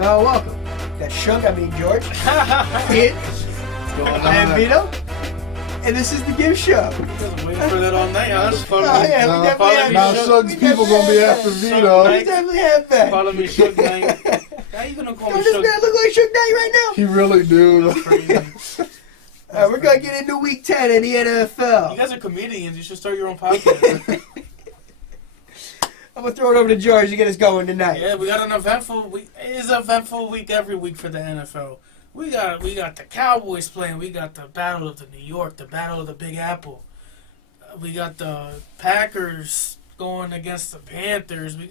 Welcome. That's George. It. And Vito. And this is the Giv Show. Waiting for that all night. I was following we definitely have now Shug's people gonna be after Vito. We definitely have that. Follow me, Shug Knight. How you gonna call me Does Shug? this man look like Shug Knight right now? He really do. We're going to get into week 10 in the NFL. You guys are comedians. You should start your own podcast. I'm going to throw it over to George to get us going tonight. Yeah, we got an eventful week. It's an eventful week every week for the NFL. We got the Cowboys playing. We got the Battle of the New York, the Battle of the Big Apple. We got the Packers going against the Panthers. We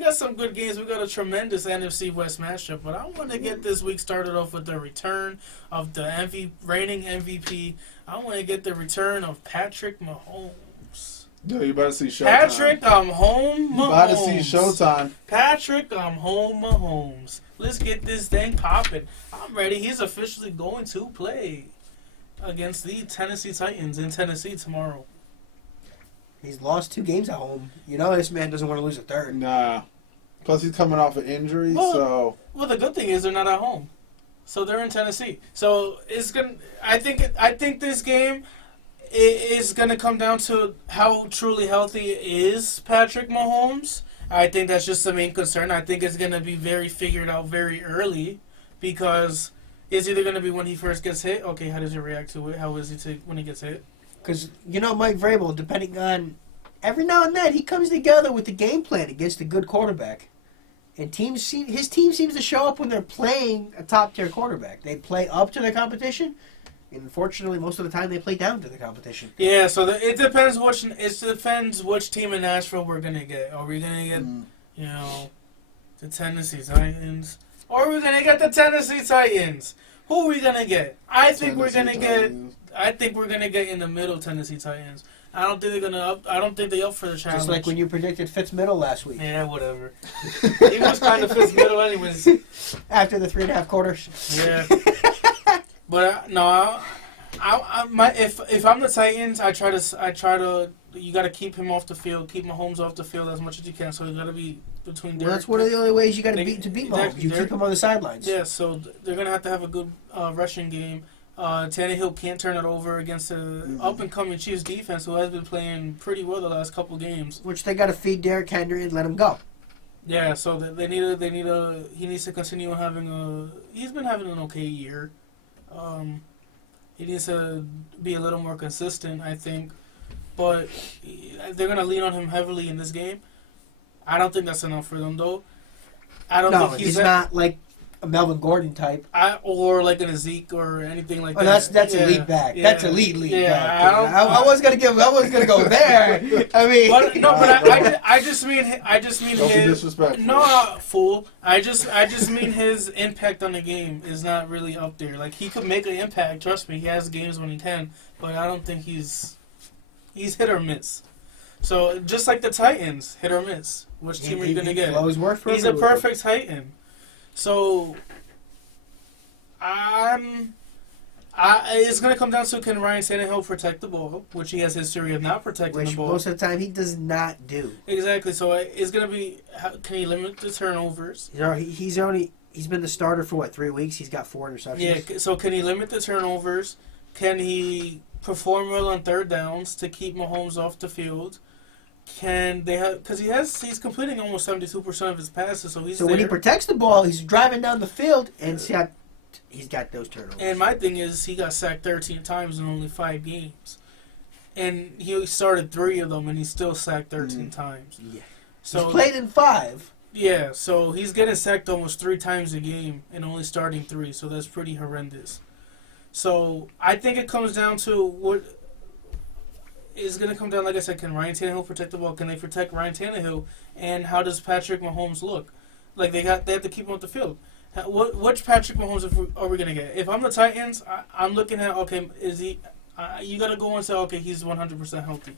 got some good games. We got a tremendous NFC West matchup. But I want to get this week started off with the return of the reigning MVP. I want to get the return of Patrick Mahomes. Yo, you better see Showtime. Patrick, I'm home, Mahomes. You better see Showtime. Patrick, I'm home, Mahomes. Let's get this thing popping. I'm ready. He's officially going to play against the Tennessee Titans in Tennessee tomorrow. He's lost 2 games at home. You know this man doesn't want to lose a third. Nah. Plus he's coming off an injury, so. Well, the good thing is they're not at home, so they're in Tennessee. So it's gonna. I think this game is gonna come down to how truly healthy is Patrick Mahomes. I think that's just the main concern. I think it's gonna be very figured out very early, because it's either gonna be when he first gets hit. Okay, how does he react to it? How is he when he gets hit? Because, Mike Vrabel, depending on, every now and then, he comes together with the game plan against a good quarterback. And his team seems to show up when they're playing a top-tier quarterback. They play up to their competition, and unfortunately, most of the time, they play down to the competition. Yeah, so it depends which team in Nashville we're going to get. Are we going to get, the Tennessee Titans? Or are we going to get the Tennessee Titans? Who are we going to get? I think we're going to get in the middle Tennessee Titans. I don't think they're up for the challenge. Just like when you predicted Fitz middle last week. Yeah, whatever. He was kind of Fitz middle anyways. After the 3.5 quarters. Yeah. But no, if I'm the Titans, I try to. You got to keep him off the field, keep Mahomes off the field as much as you can. So you got to be between. Well, that's one of the only ways you got to beat Mahomes. You keep him on the sidelines. Yeah, so they're gonna have to have a good rushing game. Tannehill can't turn it over against an up-and-coming Chiefs defense who has been playing pretty well the last couple games. Which they got to feed Derrick Henry and let him go. Yeah, so he needs to continue having he's been having an okay year. He needs to be a little more consistent, I think. But they're going to lean on him heavily in this game. I don't think that's enough for them, though. He's not like a Melvin Gordon type. Or like an Zeke or anything like that. That's elite back. Yeah. That's elite back. I was gonna go there. I mean, I just mean Don't be disrespectful. No, fool. I just mean his impact on the game is not really up there. Like, he could make an impact. Trust me, he has games when he can, but I don't think he's hit or miss. So just like the Titans, hit or miss. Which team are you gonna get? He's a perfect Titan. So, it's going to come down to, can Ryan Tannehill protect the ball, which he has history of not protecting the ball. Most of the time he does not do. Exactly. So it's going to be, can he limit the turnovers? He's been the starter for 3 weeks. He's got 4 interceptions. Yeah. So can he limit the turnovers? Can he perform well on third downs to keep Mahomes off the field? Can they have? Because he's completing almost 72% of his passes, so he's. So when he protects the ball, he's driving down the field, and he's got those turnovers. And my thing is, he got sacked 13 times in only 5 games, and he started 3 of them, and he still sacked 13 times. Yeah. So he's played in 5. Yeah, so he's getting sacked almost 3 times a game, and only starting 3. So that's pretty horrendous. So I think it comes down to what. Is going to come down, like I said, can Ryan Tannehill protect the ball? Can they protect Ryan Tannehill? And how does Patrick Mahomes look? Like, they have to keep him off the field. Which Patrick Mahomes are we going to get? If I'm the Titans, I'm looking at, okay, is he... you got to go and say, okay, he's 100% healthy.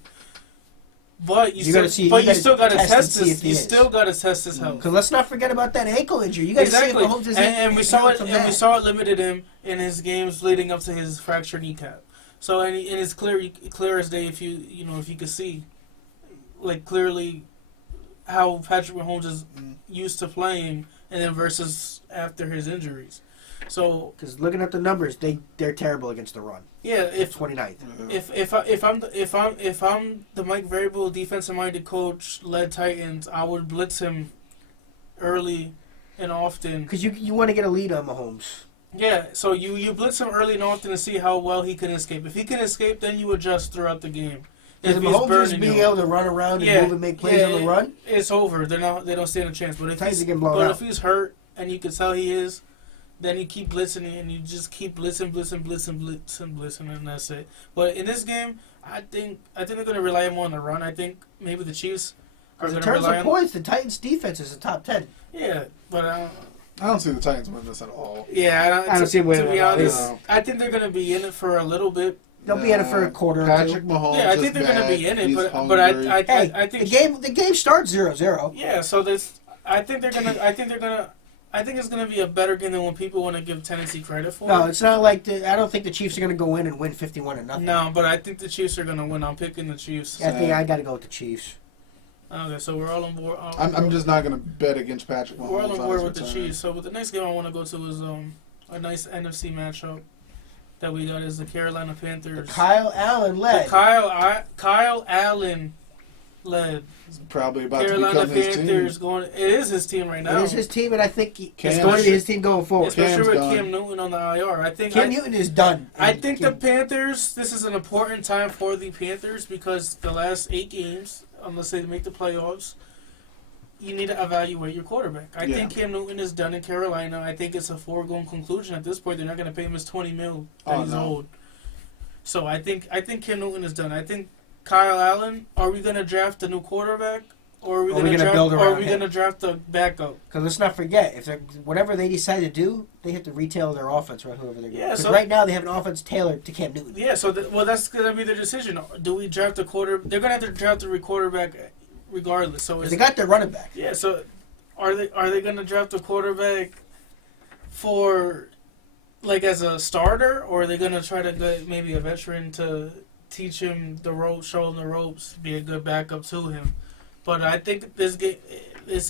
But you still got to test this. You still got to test his health. Because let's not forget about that ankle injury. You got to see if Mahomes is and we saw it limited him in his games leading up to his fractured kneecap. So and it's clear as day if you could see, like, clearly how Patrick Mahomes is used to playing and then versus after his injuries. So, because looking at the numbers, they're terrible against the run. yeah, if 29th. if I'm the Mike Vrabel defensive minded coach led Titans, I would blitz him early and often. Because you want to get a lead on Mahomes. Yeah, so you blitz him early and often to see how well he can escape. If he can escape, then you adjust throughout the game. If he's Mahomes is burning being you, able to run around and move and make plays on the run, it's over. They don't stand a chance. But Titans get blown out. if he's hurt and you can tell he is, then you keep blitzing and you just keep blitzing, and that's it. But in this game, I think they're going to rely more on the run. I think maybe the Chiefs are going to rely on. In terms of points, the Titans' defense is a top 10. Yeah, but I don't see the Titans win this at all. yeah, I don't see them winning to be at all. honest, No. I think they're going to be in it for a little bit. They'll be in it for a quarter or Patrick two. Mahomes. Yeah, I think they're going to be in it, but I think the game starts 0-0. yeah. So I think it's gonna be a better game than what people want to give Tennessee credit for. No, it's not like I don't think the Chiefs are going to go in and win 51-0. No, but I think the Chiefs are gonna win. I'm picking the Chiefs. I think I got to go with the Chiefs. Okay, so we're all on board. I'm just not going to bet against Patrick Mahomes. We're all on board with his the return. Chiefs. So, but the next game I want to go to is a nice NFC matchup that we got is the Carolina Panthers. Kyle Allen led. Kyle Allen led It's probably about Carolina to become his Panthers team. going. It is his team right now. It is his team, and I think it's Cam's- going to be his team going forward. Especially Cam's with gone. Cam Newton on the IR. I think Cam Newton is done. I think the Panthers, this is an important time for the Panthers because the last 8 games, unless they make the playoffs, you need to evaluate your quarterback. I think Cam Newton is done in Carolina. I think it's a foregone conclusion at this point. They're not going to pay him his $20 million that he's owed. So I think Cam Newton is done. I think Kyle Allen, are we going to draft a new quarterback? Or are we going to draft a backup? Because let's not forget, if whatever they decide to do, they have to retail their offense right whoever they're going. Because right now they have an offense tailored to Cam Newton. Yeah, so that's going to be their decision. Do we draft a quarterback? They're going to have to draft a quarterback regardless. So they got their running back. Yeah, so are they going to draft a quarterback for like as a starter, or are they going to try to get maybe a veteran to teach him the ropes, show him the ropes, be a good backup to him? But I think this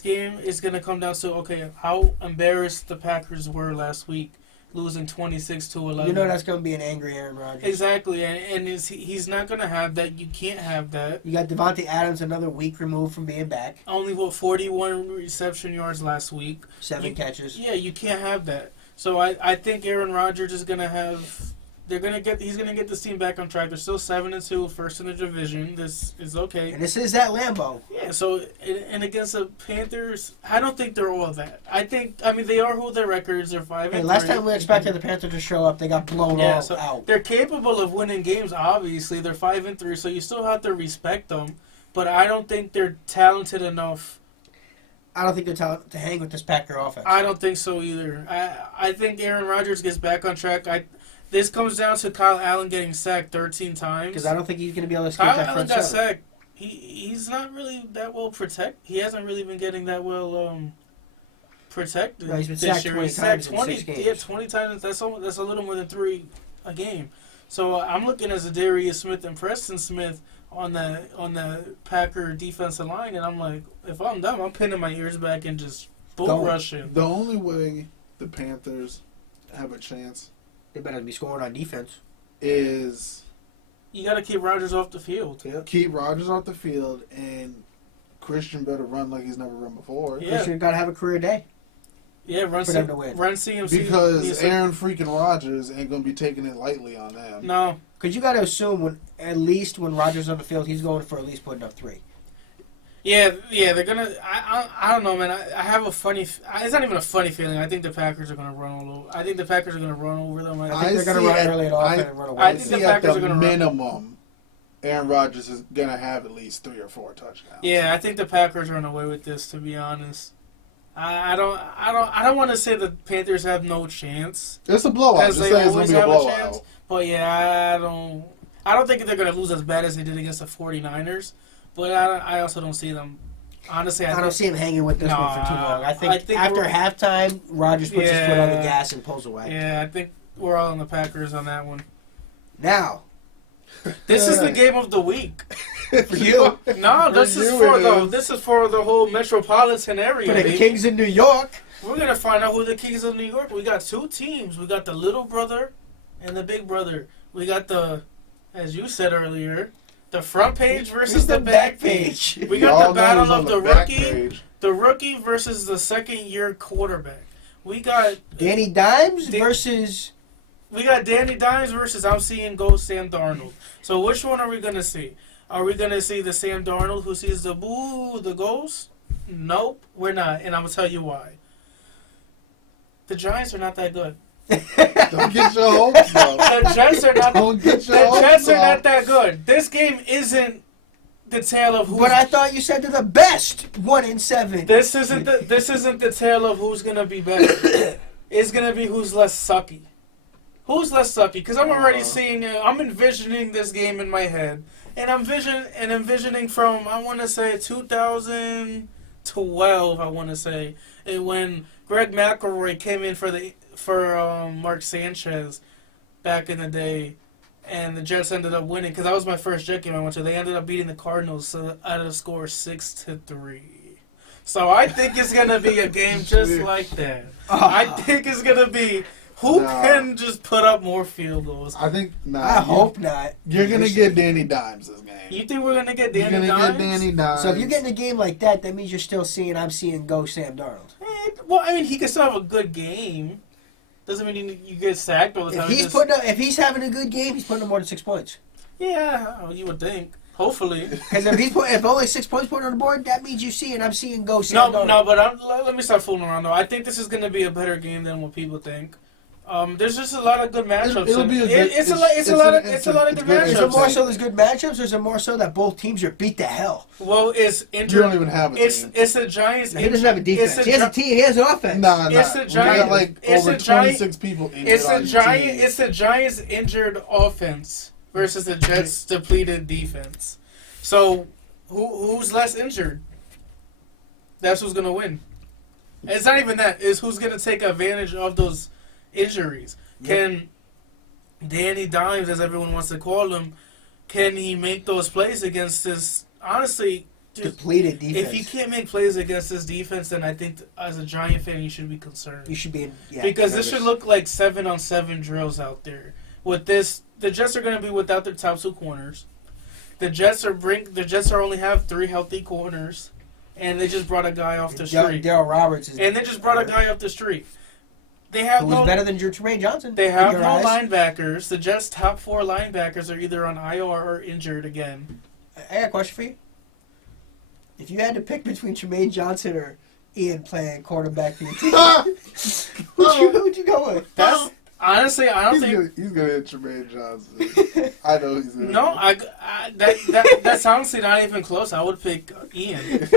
game is going to come down to, okay, how embarrassed the Packers were last week, losing 26-11. You know that's going to be an angry Aaron Rodgers. Exactly, and he's not going to have that. You can't have that. You got Devontae Adams another week removed from being back. Only 41 reception yards last week. 7 catches. Yeah, you can't have that. So I think Aaron Rodgers is going to have. He's gonna get this team back on track. They're still 7-2, first in the division. This is okay. And this is at Lambeau. Yeah. So and against the Panthers, I don't think they're all that. I mean they are who their records. They're 5-3. Hey, last time we expected the Panthers to show up, they got blown out. They're capable of winning games. Obviously, they're 5-3, so you still have to respect them. But I don't think they're talented enough. I don't think they're talented to hang with this Packer offense. I don't think so either. I think Aaron Rodgers gets back on track. This comes down to Kyle Allen getting sacked 13 times. Because I don't think he's going to be able to escape Kyle that Allen front got seven. sacked. He's not really that well protected. He hasn't really been getting that well protected. No, he's been this sacked year. 20 He's times sacked in 6 games. Yeah, 20 times. That's a little more than 3 a game. So I'm looking at Zadarius Smith and Preston Smith on the Packer defensive line, and I'm like, if I'm them, I'm pinning my ears back and just bull rushing. The only way the Panthers have a chance, They better be scoring on defense. is You got to keep Rodgers off the field. Yeah. keep Rodgers off the field, and Christian better run like he's never run before. Yeah. Christian got to have a career day. Yeah, run For them to win. CMC. Because Aaron freaking Rodgers ain't going to be taking it lightly on them. No. Because you got to assume when Rodgers on the field, he's going for at least putting up 3. Yeah, they're gonna. I don't know, man. I have a funny. It's not even a funny feeling. I think the Packers are gonna run all over. I think the Packers are gonna run over them. I think they're going to run early and often and run away. I think the Packers are gonna run. minimum, Aaron Rodgers is going to have at least 3 or 4 touchdowns. Yeah, I think the Packers run away with this. To be honest, I don't want to say the Panthers have no chance. It's a blowout. Just Because say they it's going always to be a have a chance. blowout. But yeah, I don't think they're gonna lose as bad as they did against the 49ers. But I also don't see them. Honestly, I don't see him hanging with this one for too long. I think after halftime, Rodgers puts his foot on the gas and pulls away. Yeah, I think we're all on the Packers on that one. Now, This is the game of the week. for you, No, this is for the whole metropolitan area. for the baby. Kings in New York. We're going to find out who the Kings of New York. We got two teams. We got the little brother and the big brother. We got the, as you said earlier, the front page versus the back page. We got the battle of the rookie versus the second-year quarterback. We got Danny Dimes versus... We got Danny Dimes versus I'm seeing go Sam Darnold. So which one are we going to see? Are we going to see the Sam Darnold who sees the goals? Nope, we're not. And I'm going to tell you why. The Giants are not that good. Don't get your hopes up. The Jets are not. Don't get your The hopes Jets are up. not that good. This game isn't the tale of who's. But I thought you said they're the best 1-7. This isn't the tale of who's gonna be better. It's gonna be who's less sucky. Who's less sucky? Because I'm already seeing. I'm envisioning this game in my head, and I'm envisioning from I want to say 2012. I want to say when Greg McElroy came in for Mark Sanchez back in the day, and the Jets ended up winning because that was my first Jet game I went to. They ended up beating the Cardinals out of the score 6-3. So I think it's gonna be a game just like that. I think it's gonna be who can just put up more field goals. I think I hope not. You're gonna get Danny Dimes this game. You think we're gonna get You're Danny gonna Dimes? get Danny Dimes. So if you're getting a game like that, that means you're still seeing I'm seeing go Sam Darnold. Well, I mean, he can still have a good game. Doesn't mean you get sacked all the time. If he's having a good game, he's putting up more than 6 points. Yeah, you would think. Hopefully. Because if only 6 points put on the board, that means I'm seeing go Sam Darnold. No, but let me stop fooling around though. I think this is gonna be a better game than what people think. There's just a lot of good matchups. It's a lot of good matchups. Is it more so there's good matchups, or is it more so that both teams are beat to hell? Well, it's injured. You don't even have a team. It's the Giants. No, he doesn't have a defense. He has a team. He has an offense. Nah. It's the We Giants. got like over 26 people injured. It's the Giants' injured offense versus the Jets' depleted defense. So, who's less injured? That's who's gonna win. It's not even that. It's who's gonna take advantage of those injuries. Yep. Can Danny Dimes, as everyone wants to call him, can he make those plays against this? Honestly, depleted defense. If he can't make plays against this defense, then I think as a Giant fan, you should be concerned. You should be, because this should look like 7-on-7 drills out there. With this, the Jets are going to be without their top two corners. The Jets are only have 3 healthy corners, and they just brought a guy off the street. Daryl Roberts and they just brought a guy off the street. They have who's better than Tremaine Johnson. They have no linebackers. The Jets' top 4 linebackers are either on IR or injured again. I got a question for you. If you had to pick between Tremaine Johnson or Ian playing quarterback for your team, who'd you go with? That's honestly, I don't think he's gonna hit Tremaine Johnson. I know he's gonna. No, that's honestly not even close. I would pick Ian.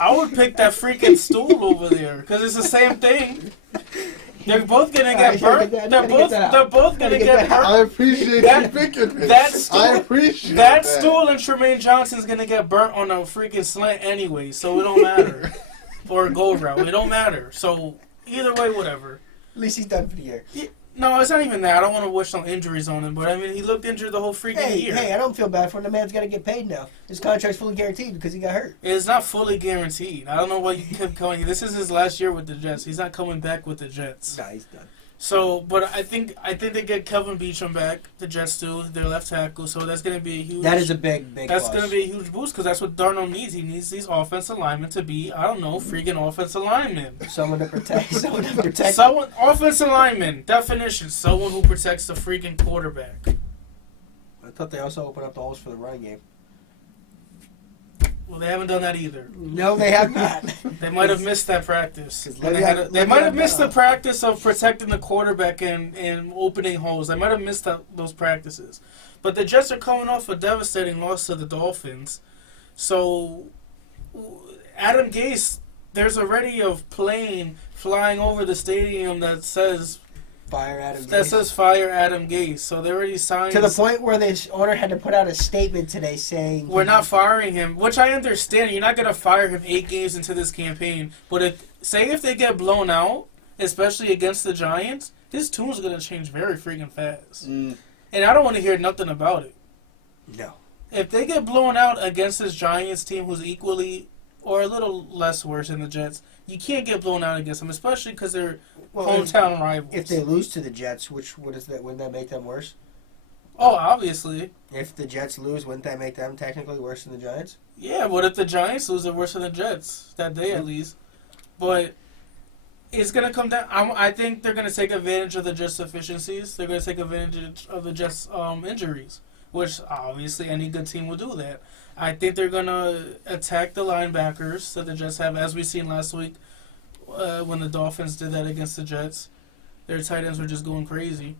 I would pick that freaking stool over there because it's the same thing. They're both gonna get burnt. They're both gonna get hurt. I appreciate you picking me. I appreciate that stool and Tremaine Johnson's gonna get burnt on a freaking slant anyway, so it don't matter. Or a goal route, it don't matter. So either way, whatever. At least he's done for the year. Yeah, no, it's not even that. I don't want to wish no injuries on him, but I mean, he looked injured the whole freaking year. Hey, I don't feel bad for him. The man's got to get paid now. His contract's fully guaranteed because he got hurt. It's not fully guaranteed. I don't know why you kept going. This is his last year with the Jets. He's not coming back with the Jets. Nah, he's done. So, but I think they get Kelvin Beachum back. The Jets do. Their left tackle. So that's going to be a huge. That is a big. That's going to be a huge boost because that's what Darnold needs. He needs these offensive linemen to be, I don't know, freaking offensive linemen. Someone to protect. Offensive lineman definition. Someone who protects the freaking quarterback. I thought they also opened up the holes for the running game. Well, they haven't done that either. No, they have not. They might have missed that practice. They might have missed the practice of protecting the quarterback and opening holes. They might have missed those practices. But the Jets are coming off a devastating loss to the Dolphins. So, Adam Gase, there's already a plane flying over the stadium that says fire Adam Gase. That says fire Adam Gase. So they already signed. To the point where the owner had to put out a statement today saying we're not firing him, which I understand. You're not going to fire him 8 games into this campaign. But if they get blown out, especially against the Giants, his tune's going to change very freaking fast. And I don't want to hear nothing about it. No. If they get blown out against this Giants team who's equally or a little less worse than the Jets, You can't get blown out against them, especially because they're Well, hometown rivals. if they lose to the Jets, wouldn't that make them worse? Oh, obviously. If the Jets lose, wouldn't that make them technically worse than the Giants? Yeah, what if the Giants lose? They're worse than the Jets that day at least. But it's going to come down. I think they're going to take advantage of the Jets' deficiencies. They're going to take advantage of the Jets' injuries, which obviously any good team will do that. I think they're going to attack the linebackers that the Jets have, as we seen last week when the Dolphins did that against the Jets. Their tight ends were just going crazy.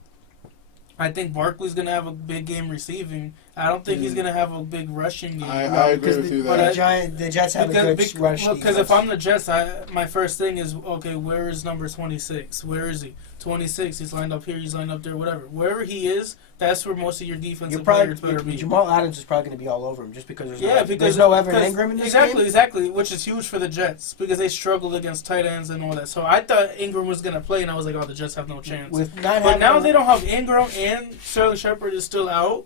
I think Barkley's going to have a big game receiving. I don't think he's going to have a big rushing game. I agree with you there. The Jets have a good rush defense. Because if I'm the Jets, my first thing is, okay, where is number 26? Where is he? 26, he's lined up here, he's lined up there, whatever. Wherever he is, that's where most of your defensive players better be. Jamal Adams is probably going to be all over him just because because there's no Evan Ingram in this game. Exactly, which is huge for the Jets because they struggled against tight ends and all that. So I thought Ingram was going to play, and I was like, oh, the Jets have no chance. But now they don't have Ingram, and Sterling Shepard is still out.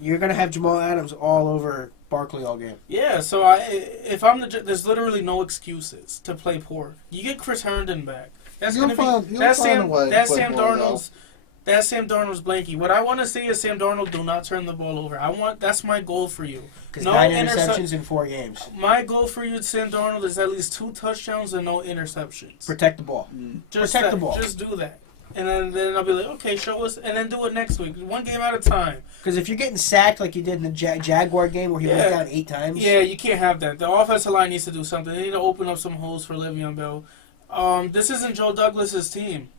You're going to have Jamal Adams all over Barkley all game. Yeah, so if I'm the Jets, there's literally no excuses to play poor. You get Chris Herndon back. That's Sam Darnold's blankie. What I want to see is Sam Darnold do not turn the ball over. That's my goal for you. Because 9 interceptions in 4 games. My goal for you, Sam Darnold, is at least 2 touchdowns and no interceptions. Protect the ball. Protect the ball. Just do that. And then I'll be like, okay, show us, and then do it next week. 1 game at a time. Because if you're getting sacked like you did in the Jaguar game where he went down 8 times. Yeah, you can't have that. The offensive line needs to do something. They need to open up some holes for Le'Veon Bell. This isn't Joe Douglas's team.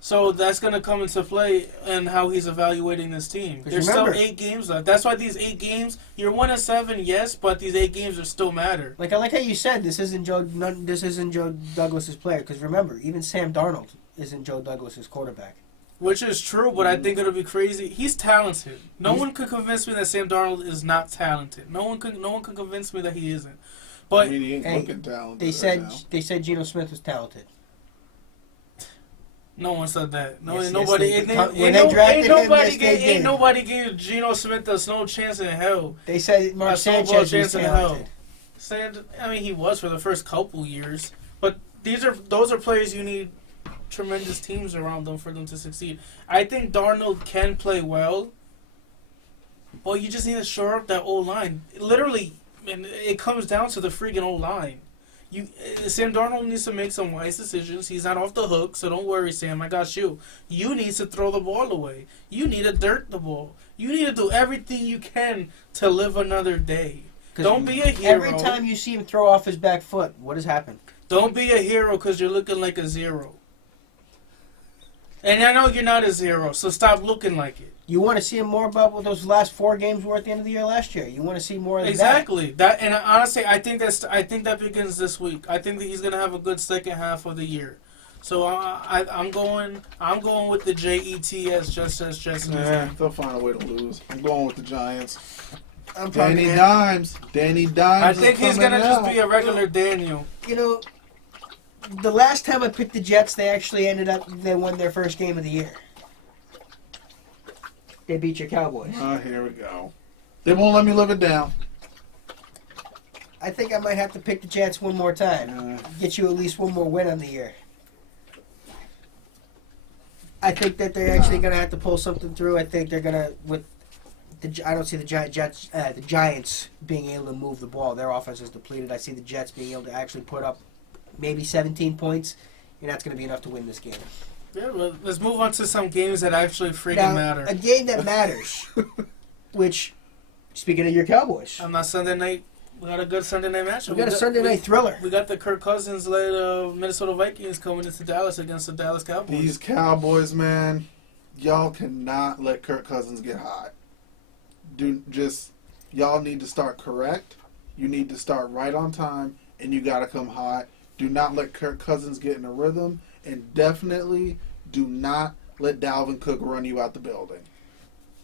So that's going to come into play in how he's evaluating this team. There's still 8 games left. That's why these 8 games, you're 1-7, yes, but these 8 games are still matter. I like how you said this isn't Joe Douglas's player. Because remember, even Sam Darnold isn't Joe Douglas's quarterback. Which is true, but I think it'll be crazy. He's talented. No one could convince me that Sam Darnold is not talented. No one could convince me that he isn't. But he ain't looking talented. They said Geno Smith was talented. No one said that. Ain't nobody gave Geno Smith no chance in hell. They said Mark Sanchez was talented. He was for the first couple years, but those are players you need tremendous teams around them for them to succeed. I think Darnold can play well, but you just need to shore up that O-line. Literally, and it comes down to the freaking O-line. Sam Darnold needs to make some wise decisions. He's not off the hook, so don't worry, Sam. I got you. You need to throw the ball away. You need to dirt the ball. You need to do everything you can to live another day. Don't be a hero. Every time you see him throw off his back foot, what has happened? Don't be a hero because you're looking like a 0. And I know you're not a 0, so stop looking like it. You want to see him more about what those last 4 games were at the end of the year last year. You want to see more of that. And honestly, I think that begins this week. I think that he's going to have a good second half of the year. So I'm going with the Jets. They'll find a way to lose. I'm going with the Giants. Danny Dimes. I think he's going to just be a regular Daniel. The last time I picked the Jets, they won their first game of the year. They beat your Cowboys. Oh, here we go. They won't let me live it down. I think I might have to pick the Jets one more time. Get you at least one more win on the year. I think that they're actually going to have to pull something through. I think they're going to, I don't see the Giants being able to move the ball. Their offense is depleted. I see the Jets being able to actually put up maybe 17 points, and that's going to be enough to win this game. Yeah, well, let's move on to some games that actually freaking matter. A game that matters, which, speaking of your Cowboys. On that Sunday night, we got a good Sunday night matchup. We got a Sunday night thriller. We got the Kirk Cousins-led Minnesota Vikings coming into Dallas against the Dallas Cowboys. These Cowboys, man, y'all cannot let Kirk Cousins get hot. Y'all need to start correct. You need to start right on time, and you got to come hot. Do not let Kirk Cousins get in a rhythm. And definitely do not let Dalvin Cook run you out the building.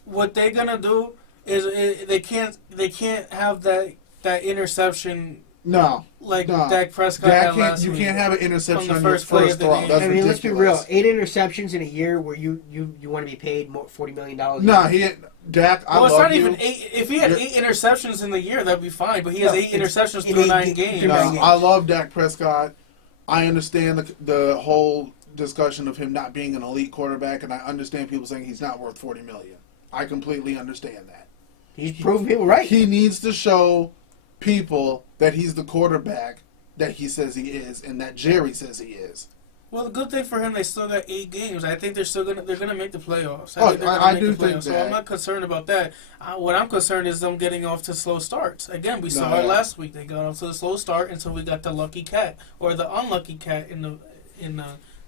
What they're gonna do is they can't have that interception. No, Dak Prescott had last week. You can't have an interception on your first throw. That's ridiculous. Let's be real. 8 interceptions in a year where you want to be paid $40 million. No, Dak. It's not even 8. If he had 8 interceptions in the year, that'd be fine. But he has 8 interceptions through 9 games. I love Dak Prescott. I understand the whole discussion of him not being an elite quarterback, and I understand people saying he's not worth $40 million. I completely understand that. He's proven people right. He needs to show people that he's the quarterback that he says he is, and that Jerry says he is. Well, the good thing for him, they still got 8 games. I think they're gonna make the playoffs. I do think that. So I'm not concerned about that. What I'm concerned is them getting off to slow starts. Again, we saw it last week. They got off to a slow start until we got the lucky cat or the unlucky cat in the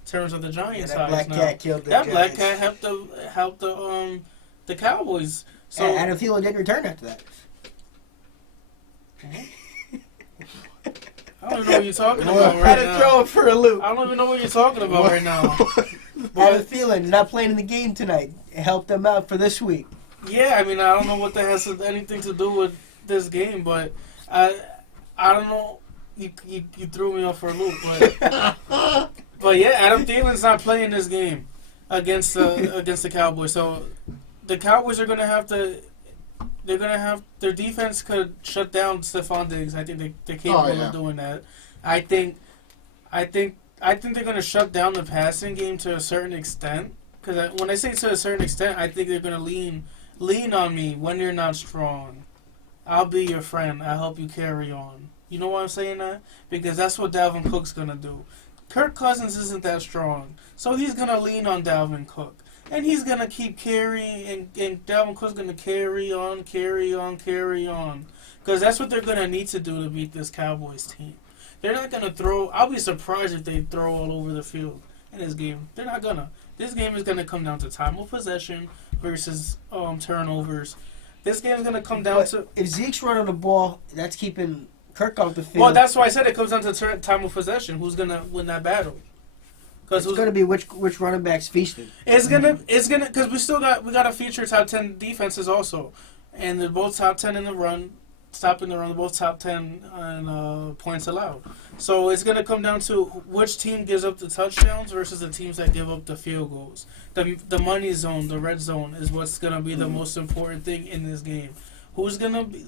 terms of the Giants. That black cat killed the That black Giants. cat helped the Cowboys. So Adam Thielen didn't return after that. I don't even know what you're talking about Had right to now. throw it for a loop. I don't even know what you're talking about right now. Adam Thielen not playing in the game tonight. It helped them out for this week. Yeah, I mean, I don't know what that has anything to do with this game, but I don't know. You threw me off for a loop, but yeah, Adam Thielen's not playing this game against the Cowboys. So the Cowboys are gonna have to. They're gonna have their defense could shut down Stephon Diggs. I think they're capable of doing that. I think they're gonna shut down the passing game to a certain extent. Because when I say to a certain extent, I think they're gonna lean on me when you're not strong. I'll be your friend. I'll help you carry on. You know why I'm saying that? Because that's what Dalvin Cook's gonna do. Kirk Cousins isn't that strong, so he's gonna lean on Dalvin Cook. And he's going to keep carrying, and Dalvin Cook's going to carry on. Because that's what they're going to need to do to beat this Cowboys team. They're not going to throw. I'll be surprised if they throw all over the field in this game. They're not going to. This game is going to come down to time of possession versus turnovers. This game is going to come down to. If Zeke's running the ball, that's keeping Kirk off the field. Well, that's why I said it comes down to time of possession. Who's going to win that battle? It's going to be which running backs feasted. It's gonna because we got to feature top 10 defenses also, and they're both top 10 in the run, stopping the run. They're both top 10 on points allowed. So it's gonna come down to which team gives up the touchdowns versus the teams that give up the field goals. The money zone, the red zone, is what's gonna be the most important thing in this game. Who's gonna be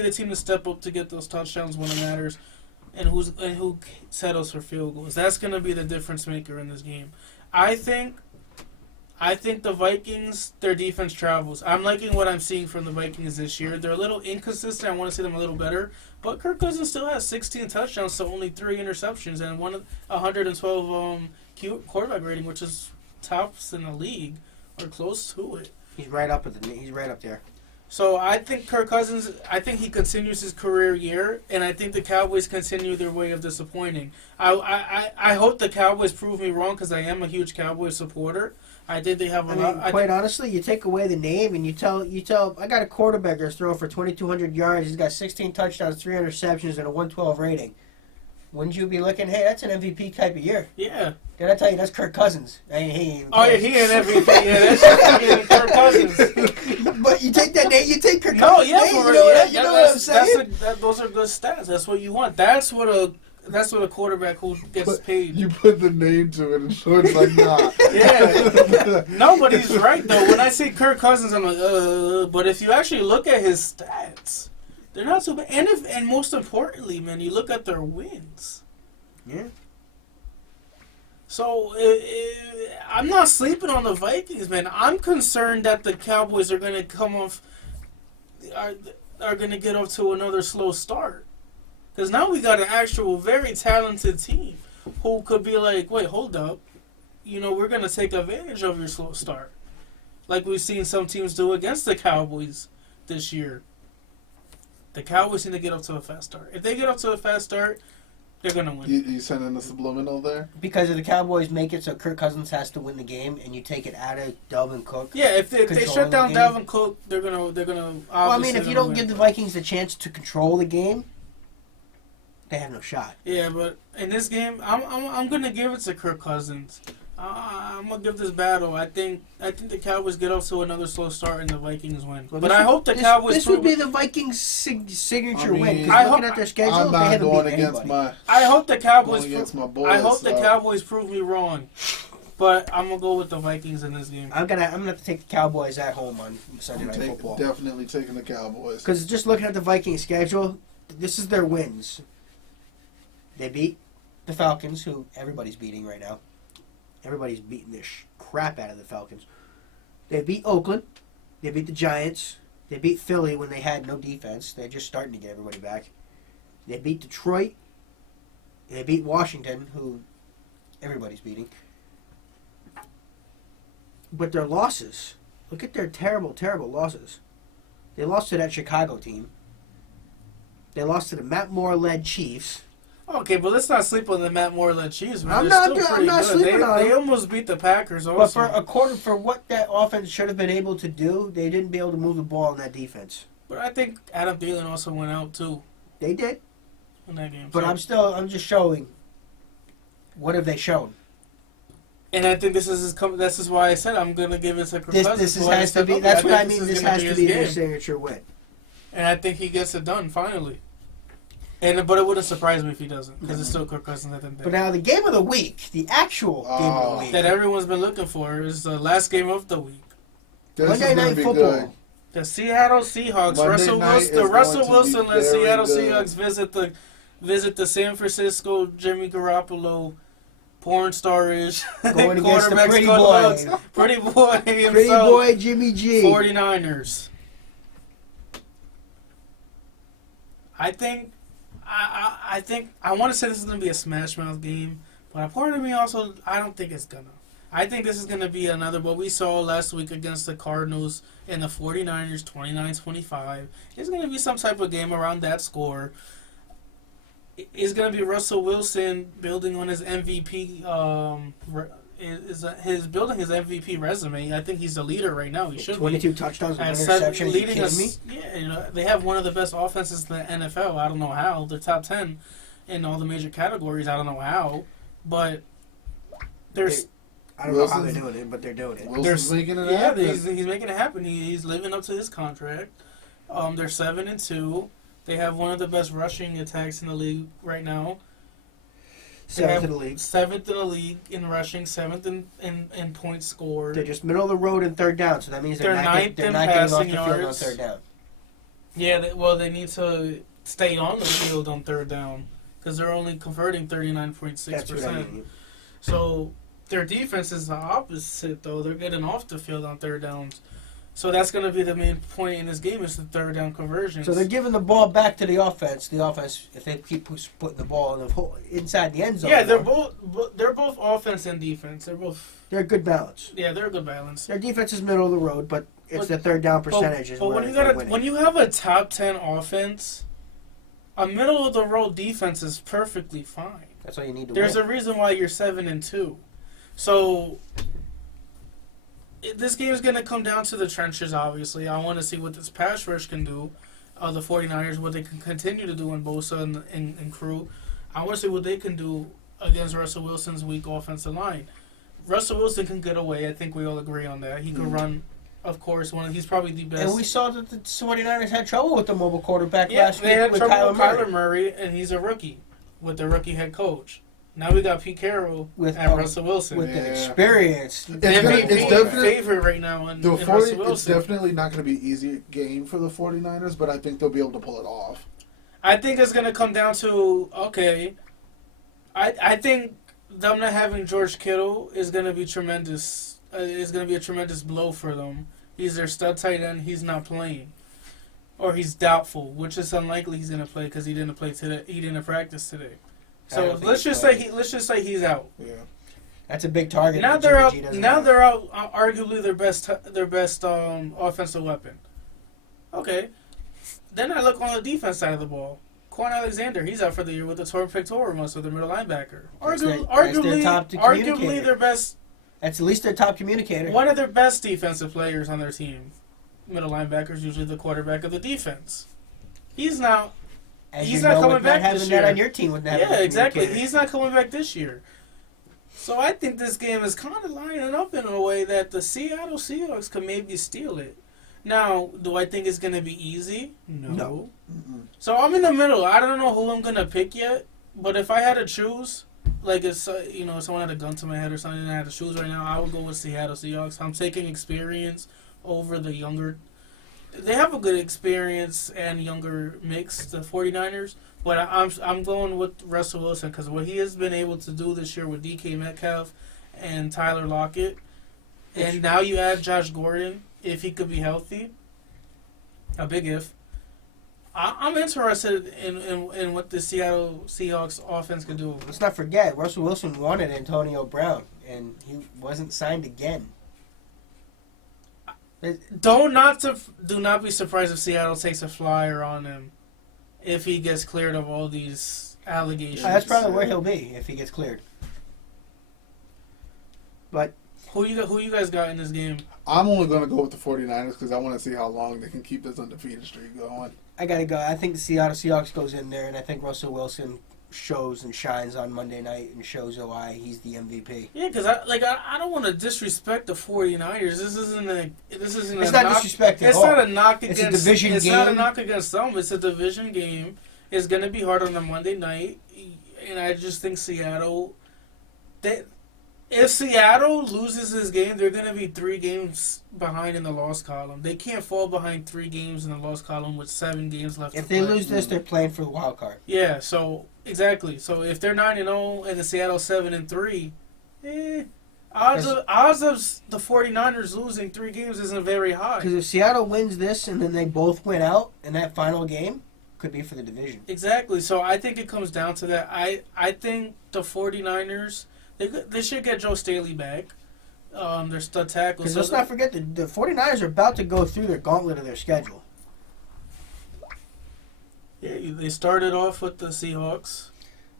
the team to step up to get those touchdowns when it matters? And who settles for field goals? That's going to be the difference maker in this game. I think the Vikings, their defense travels. I'm liking what I'm seeing from the Vikings this year. They're a little inconsistent. I want to see them a little better. But Kirk Cousins still has 16 touchdowns, so only 3 interceptions, and 112 quarterback rating, which is tops in the league or close to it. He's right up there. So I think Kirk Cousins, he continues his career year, and I think the Cowboys continue their way of disappointing. I hope the Cowboys prove me wrong because I am a huge Cowboys supporter. I think they have a lot. Quite honestly, you take away the name and you tell I got a quarterback that's throwing for 2,200 yards. He's got 16 touchdowns, 3 interceptions, and a 112 rating. Wouldn't you be looking, hey, that's an MVP type of year? Yeah. Did I tell you that's Kirk Cousins? He ain't MVP. Yeah, that's Kirk Cousins. But you take that name, you take Kirk No, Cousins' yeah, name, for you know what I'm saying? Those are good stats. That's what you want. That's what a quarterback who gets paid. You put the name to it, and so it's like, nah. Yeah. No, but he's right, though. When I see Kirk Cousins, I'm like, But if you actually look at his stats, they're not so bad. And most importantly, man, you look at their wins. Yeah. So I'm not sleeping on the Vikings, man. I'm concerned that the Cowboys are going to come off, are going to get off to another slow start. Because now we got an actual very talented team who could be like, wait, hold up. We're going to take advantage of your slow start. Like we've seen some teams do against the Cowboys this year. The Cowboys need to get up to a fast start. If they get up to a fast start, they're going to win. You sending a subliminal there? Because if the Cowboys make it so Kirk Cousins has to win the game and you take it out of Dalvin Cook. Yeah, if they shut down Dalvin Cook, they're gonna Well, I mean, if you don't give the Vikings the chance to control the game, they have no shot. Yeah, but in this game, I'm gonna give it to Kirk Cousins. I'm gonna give this battle. I think the Cowboys get off to another slow start and the Vikings win. Well, but I hope the Cowboys. This would be the Vikings' signature win. I Looking at their schedule, I'm they not haven't going beat against anybody. I hope the Cowboys. Going against my boys, I hope the Cowboys prove me wrong. But I'm gonna go with the Vikings in this game. I'm gonna have to take the Cowboys at home on Sunday Night Football. Definitely taking the Cowboys. Because just looking at the Vikings schedule, this is their wins. They beat the Falcons, who everybody's beating right now. Everybody's beating the crap out of the Falcons. They beat Oakland. They beat the Giants. They beat Philly when they had no defense. They're just starting to get everybody back. They beat Detroit. They beat Washington, who everybody's beating. But their losses, look at their terrible, terrible losses. They lost to that Chicago team. They lost to the Matt Moore-led Chiefs. Okay, but let's not sleep on the Matt Moore-led Chiefs. Man. I'm They're not still pretty good. sleeping on They them. almost beat the Packers also. But for what that offense should have been able to do, they didn't be able to move the ball in that defense. But I think Adam Thielen also went out too They did. in that game. But So- I'm just showing. What have they shown? And I think this is why I said I'm gonna give it to Kirk Cousins. This Go ahead and has to step be. up. That's what I think mean. is This gonna has to his be their game. signature win. And I think he gets it done finally. But it wouldn't surprise me if he doesn't, because it's still Kirk Cousins at the end of the But day. now the game of the week, the actual game of the week, That everyone's been looking for is the last game of the week. This Monday is gonna Night be Football. good. The Seattle Seahawks. Monday Russell night Wilson. is The Russell going to Wilson be led very Seattle good. Seahawks visit the San Francisco Jimmy Garoppolo porn star-ish Going against the quarterback pretty scuttlebutt. boy. Pretty boy himself. Pretty boy Jimmy G. 49ers. I think I want to say this is going to be a smash mouth game, but a part of me also I don't think it's gonna. I think this is going to be another what we saw last week against the Cardinals and the 49ers 29-25. It's going to be some type of game around that score. It's going to be Russell Wilson building on his MVP building his MVP resume. I think he's the leader right now. He should 22 touchdowns and and interception. Are you leading kidding us. me? Yeah, they have one of the best offenses in the NFL. I don't know how. They're top 10 in all the major categories. I don't know how, but there's I don't know how they're Wilson's- doing it, but they're doing it. Wilson's making it yeah, happen. he's making it happen. He's living up to his contract. They're 7-2. They have one of the best rushing attacks in the league right now. Seventh in the league. 7th in the league in rushing, 7th in points scored. They're just middle of the road in third down, so that means They're not ninth they're in not getting off passing the field on yards. third down. Yeah, they need to stay on the field on third down because they're only converting 39.6%. That's what I mean. So their defense is the opposite, though. They're getting off the field on third downs. So that's going to be the main point in this game is the third down conversions. So they're giving the ball back to the offense. The offense, if they keep putting the ball in the hole, inside the end zone. yeah, they're though, both offense and defense. they're a good balance. They're a good balance. Their defense is middle of the road, but it's the third down percentage is But where when you they're winning. when you have a top 10 offense, a middle of the road defense is perfectly fine. That's all you need to There's win. a reason why you're 7-2. So this game is going to come down to the trenches, obviously. I want to see what this pass rush can do. The 49ers, what they can continue to do in Bosa and crew. I want to see what they can do against Russell Wilson's weak offensive line. Russell Wilson can get away. I think we all agree on that. He can run, of course. He's probably the best. And we saw that the 49ers had trouble with the mobile quarterback Yeah, last they week had with trouble Kyler with Murray. Kyler Murray, and he's a rookie with the rookie head coach. Now we got Pete Carroll With, and um, Russell Wilson. With an Yeah. experience. It's definitely favorite right now in the Russell 40. It's Wilson. definitely not going to be an easy game for the 49ers, but I think they'll be able to pull it off. I think it's going to come down to, okay, I think them not having George Kittle is going to be tremendous. Is going to be a tremendous blow for them. He's their stud tight end. He's not playing. Or he's doubtful, which is unlikely he's going to play because he didn't play today. He didn't practice today. I So don't think let's he's just playing. say he's out. Yeah. That's a big target. Now that they're Jimmy out. G doesn't Now have. they're out. Arguably their best offensive weapon. Okay, then I look on the defense side of the ball. Quan Alexander, he's out for the year with a torn pectoral muscle, their middle linebacker. That's their top Arguably communicator. their best, That's at least their top communicator. one of their best defensive players on their team. Middle linebacker is usually the quarterback of the defense. He's now. As he's you not know, coming with back not this having year. that on your team with that. Yeah, exactly. He's not coming back this year. So I think this game is kind of lining up in a way that the Seattle Seahawks could maybe steal it. Now, do I think it's going to be easy? No. Mm-mm. So I'm in the middle. I don't know who I'm going to pick yet, but if I had to choose, like if someone had a gun to my head or something and I had to choose right now, I would go with Seattle Seahawks. I'm taking experience over the younger They have a good experience and younger mix, the 49ers. But I'm going with Russell Wilson because what he has been able to do this year with DK Metcalf and Tyler Lockett, and now you add Josh Gordon, if he could be healthy, a big if. I'm interested in what the Seattle Seahawks offense could do. Let's not forget, Russell Wilson wanted Antonio Brown, and he wasn't signed again. Do not be surprised if Seattle takes a flyer on him if he gets cleared of all these allegations. That's probably where he'll be if he gets cleared. But who you guys got in this game? I'm only going to go with the 49ers because I want to see how long they can keep this undefeated streak going. I got to go. I think the Seattle Seahawks goes in there, and I think Russell Wilson shows and shines on Monday night and shows why he's the MVP. Yeah, because I don't want to disrespect the 49ers. This isn't It's not disrespect at all. It's not a knock against. It's a division game. It's not a knock against them. It's a division game. It's going to be hard on a Monday night, and I just think Seattle. If Seattle loses this game, they're going to be 3 games behind in the loss column. They can't fall behind 3 games in the loss column with 7 games left. If they lose this, they're playing for the wild card. Yeah, so exactly. So if they're 9-0 and the Seattle 7-3, odds of the 49ers losing 3 games isn't very high. Because if Seattle wins this and then they both win out in that final game, could be for the division. Exactly. So I think it comes down to that. I think the 49ers. They should get Joe Staley back. Their stud tackle. Because let's not forget, the 49ers are about to go through their gauntlet of their schedule. Yeah, they started off with the Seahawks.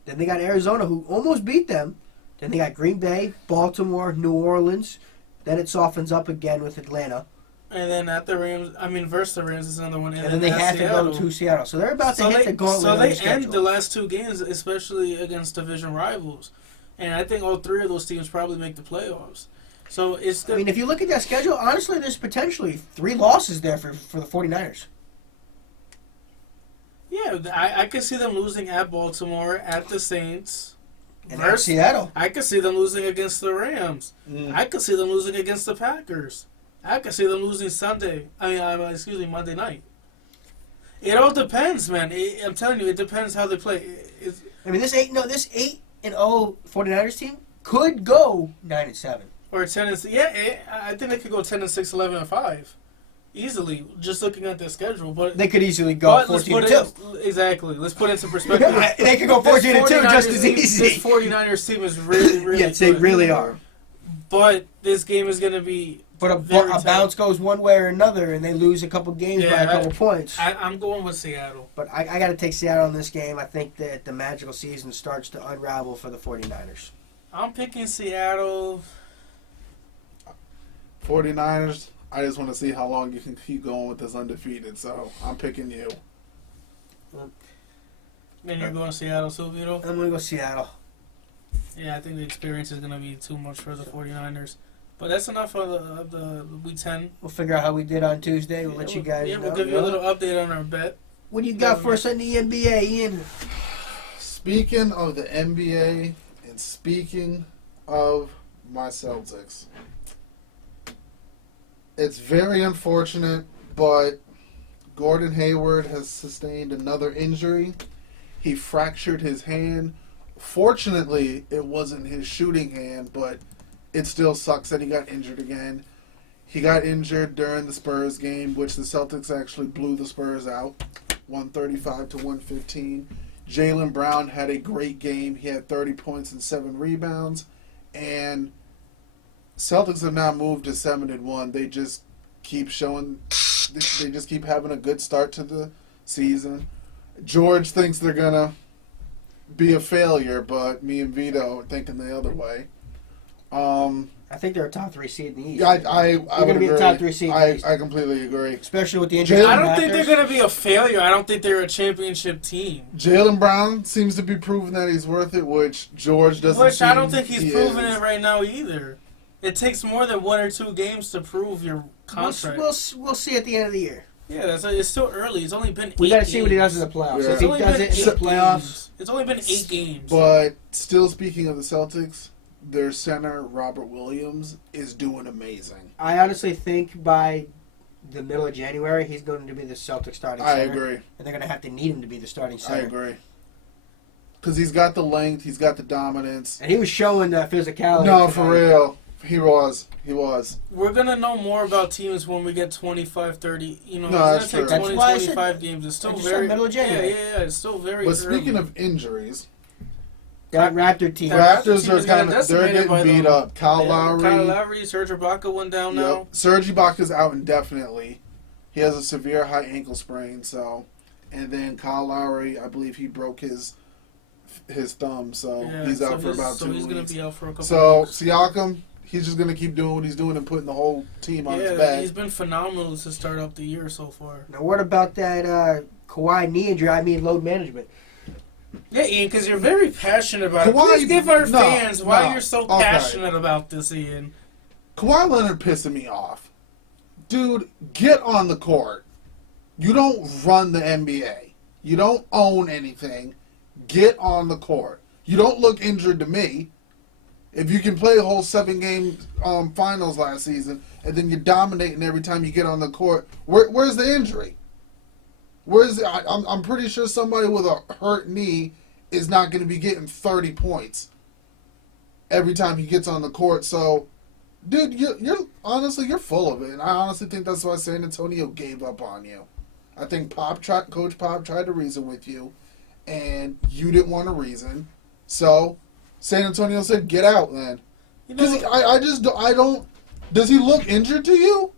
Then they got Arizona, who almost beat them. Then they got Green Bay, Baltimore, New Orleans. Then it softens up again with Atlanta. And then at the Rams, versus the Rams is another one. And then they have to go to Seattle. So they're about to hit the gauntlet of their schedule. So they end the last 2 games, especially against division rivals. And I think all 3 of those teams probably make the playoffs. So it's. I mean, if you look at that schedule, honestly, there's potentially 3 losses there for the 49ers. Yeah, I could see them losing at Baltimore, at the Saints. And at Seattle. I could see them losing against the Rams. I could see them losing against the Packers. I could see them losing Monday night. It all depends, man. I'm telling you, it depends how they play. This 8-0 49ers team could go 9-7 or 10-6. Yeah, I think they could go 10-6, 11-5, easily. Just looking at their schedule, but they could easily go 14-2. Exactly. Let's put it into perspective. They could go 14-2 just as easy. This 49ers team is really, really. Yes, they really are. But this game is going to be. But a bounce goes one way or another, and they lose a couple games by a couple points. I'm going with Seattle. But I got to take Seattle in this game. I think that the magical season starts to unravel for the 49ers. I'm picking Seattle. 49ers, I just want to see how long you can keep going with this undefeated, so I'm picking you. Then you're going Seattle, Vito? I'm going to go Seattle. Yeah, I think the experience is going to be too much for the 49ers. But that's enough of the Week 10. We'll figure out how we did on Tuesday. We'll let you guys know. Yeah, we'll give you a little update on our bet. What do you got for us on the NBA, Ian? Speaking of the NBA and speaking of my Celtics, it's very unfortunate, but Gordon Hayward has sustained another injury. He fractured his hand. Fortunately, it wasn't his shooting hand, but it still sucks that he got injured again. He got injured during the Spurs game, which the Celtics actually blew the Spurs out, 135-115. Jaylen Brown had a great game. He had 30 points and 7 rebounds. And Celtics have now moved to 7-1. They just keep showing, they just keep having a good start to the season. George thinks they're going to be a failure, but me and Vito are thinking the other way. I think they're a top 3 seed in the East. Yeah, I would agree. Be a top 3 seed. I completely agree. Especially with the injury. I don't think they're going to be a failure. I don't think they're a championship team. Jaylen Brown seems to be proving that he's worth it, which George doesn't. Which I don't think he's proving it right now either. It takes more than 1 or 2 games to prove your contract. We'll see at the end of the year. Yeah, it's still early. It's only been 8 We got to games. see what he does in the playoffs. Yeah. If he does it in the playoffs. It's only been 8 games. But still, speaking of the Celtics, their center, Robert Williams, is doing amazing. I honestly think by the middle of January, he's going to be the Celtics starting I center. agree. And they're going to have to need him to be the starting I center. agree. Because he's got the length, he's got the dominance. And he was showing that physicality. No, tonight. for real. He was. He was. We're going to know more about teams when we get 25, 30. You know, No, it's that's going to true. take 20, That's why I said- 25 games. It's still I just said very... middle of January. Yeah, it's still very But speaking early. of injuries, That Raptor team. That Raptors team are is getting they're decimated by getting beat them. up. Kyle Yeah, Lowry. Kyle Lowry, Serge Ibaka went down now. Yep. Serge Ibaka's out indefinitely. He has a severe high ankle sprain, so. And then Kyle Lowry, I believe he broke his thumb, so Yeah, he's out for he's- about 2 So he's going weeks. to be out for a couple So weeks. Siakam, he's just gonna keep doing what he's doing and putting the whole team on his Yeah, back. he's been phenomenal to start out the year so far. Now, what about that Kawhi knee injury? I mean, load management. Yeah, Ian, because you're very passionate about it. Kawhi- Please give our no, fans why no, you're so okay. passionate about this, Ian. Kawhi Leonard pissing me off. Dude, get on the court. You don't run the NBA. You don't own anything. Get on the court. You don't look injured to me. If you can play a whole 7-game finals last season, and then you're dominating every time you get on the court, where's the injury? I'm pretty sure somebody with a hurt knee is not going to be getting 30 points every time he gets on the court. So, dude, you're honestly, you're full of it. And I honestly think that's why San Antonio gave up on you. I think Coach Pop tried to reason with you, and you didn't want to reason. So, San Antonio said, get out then. You know, Because I don't. Does he look injured to you?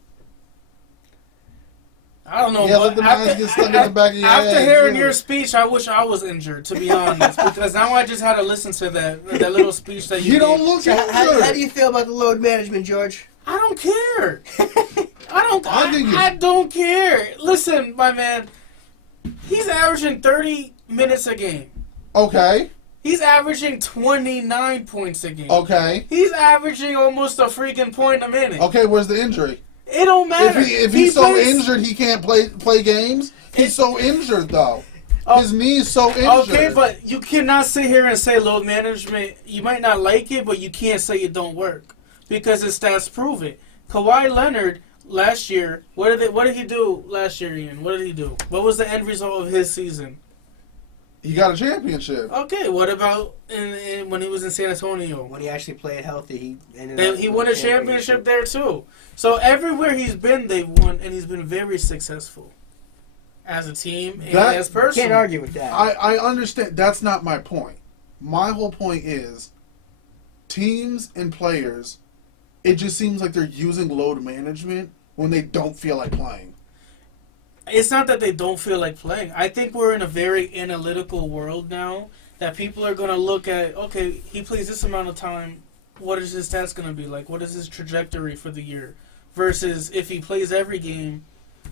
I don't know. Yeah, but let the knives get stuck in the back of your after head, hearing too. your speech, I wish I was injured, to be honest. Because now I just had to listen to that little speech that you You don't gave. look So injured. how do you feel about the load management, George? I don't care. I think I don't care. Listen, my man, he's averaging 30 minutes a game. Okay. He's averaging 29 points a game. Okay. He's averaging almost a freaking point a minute. Okay, where's the injury? It don't matter. If he's so plays- injured he can't play games, he's so injured though. Oh, His knee's so injured. okay, but you cannot sit here and say load management. You might not like it, but you can't say it don't work because his stats prove it. Kawhi Leonard last year, what did he do last year, Ian? What did he do? What was the end result of his season? He got a championship. Okay, what about when he was in San Antonio? When he actually played healthy, he ended up He with won a championship there too. So everywhere he's been, they've won, and he's been very successful as a team and as person. Can't argue with that. I understand. That's not my point. My whole point is teams and players, it just seems like they're using load management when they don't feel like playing. It's not that they don't feel like playing. I think we're in a very analytical world now that people are going to look at, okay, he plays this amount of time. What is his stats going to be like? What is his trajectory for the year? Versus if he plays every game,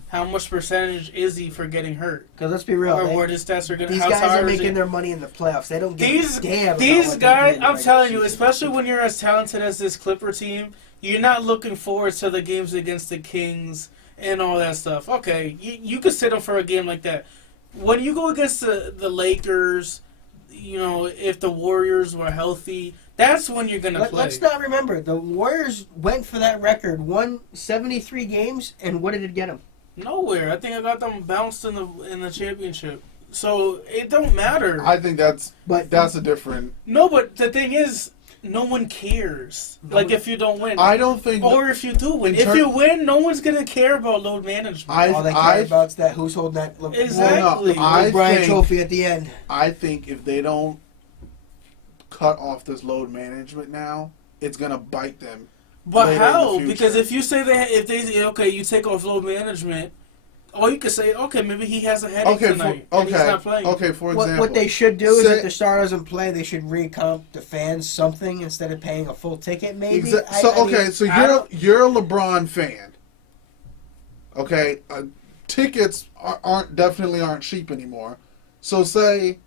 how much percentage is he for getting hurt? Because let's be real, Or what his stats are going to these how guys tired are is he? making their money in the playoffs. They don't give These a damn. about these what they do guys, in the I'm regular telling you, season. especially when you're as talented as this Clipper team, you're not looking forward to the games against the Kings and all that stuff. Okay, you could sit them for a game like that. When you go against the Lakers, you know, if the Warriors were healthy, that's when you're going to play. Let's not remember, the Warriors went for that record, won 73 games, and what did it get them? Nowhere. I think I got them bounced in the championship. So it don't matter. I think that's a different. No, but the thing is, no one cares. Like if you don't win. I don't think. Or if you do win. In If you win, no one's going to care about load management. All they care about is that who's holding that Exactly. Brian trophy at the end. I think if they don't cut off this load management now, it's gonna bite them. But later in the how? future. Because if you say if they say, okay, you take off load management, or you could say, okay, maybe he has a headache tonight and he's not playing. For example, What they should do is Say- if the star doesn't play, they should recomp the fans something instead of paying a full ticket. Maybe. So you're a LeBron fan. Okay, tickets aren't cheap anymore. So say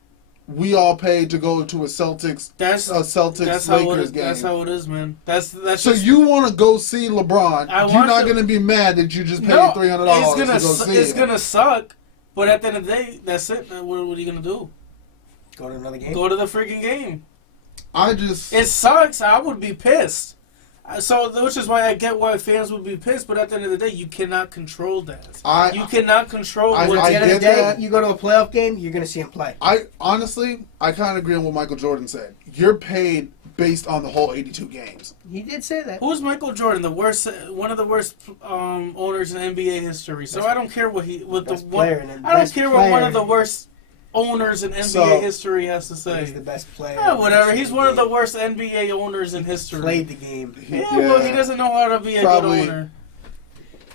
we all paid to go to a Celtics Lakers game. That's how it is, man. That's so just, you want to go see LeBron? You're not going to be mad that you just paid $300 to go see It's him. gonna suck, but at the end of the day, that's it. What are you gonna do? Go to another game. Go to the freaking game. It It sucks. I would be pissed. So, which is why I get why fans would be pissed, but at the end of the day, you cannot control that. You cannot control I what... At the end of the get day, that. you go to a playoff game, you're going to see him play. I kind of agree on what Michael Jordan said. You're paid based on the whole 82 games. He did say that. Who's Michael Jordan? One of the worst owners in NBA history. So I don't care what I don't care what one of the worst owners in NBA history has to say. He's the best player. Yeah, whatever. He's one of the worst NBA owners in history. Played the game. Well, he doesn't know how to be a good owner.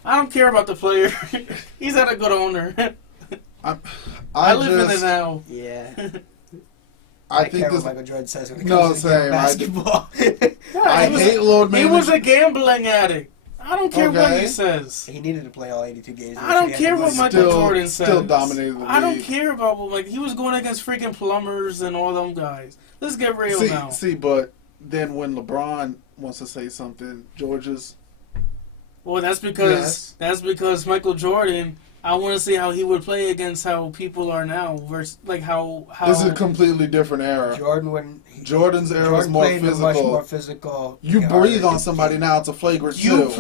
I don't care about the player. He's not a good owner. I live in the now. Yeah. I think care this. what Michael Jordan says when it comes to same. basketball. I hate load management. He was a gambling addict. I don't care what he says. He needed to play all 82 games. I don't care what Michael Jordan says. Still dominated the league. I don't care about he was going against freaking plumbers and all them guys. Let's get real now. But then when LeBron wants to say something, George's. Well, that's because Michael Jordan. I want to see how he would play against how people are now versus how. This is a completely different era. Jordan's era was more physical. Much more physical. You breathe on somebody now; it's a flagrant two.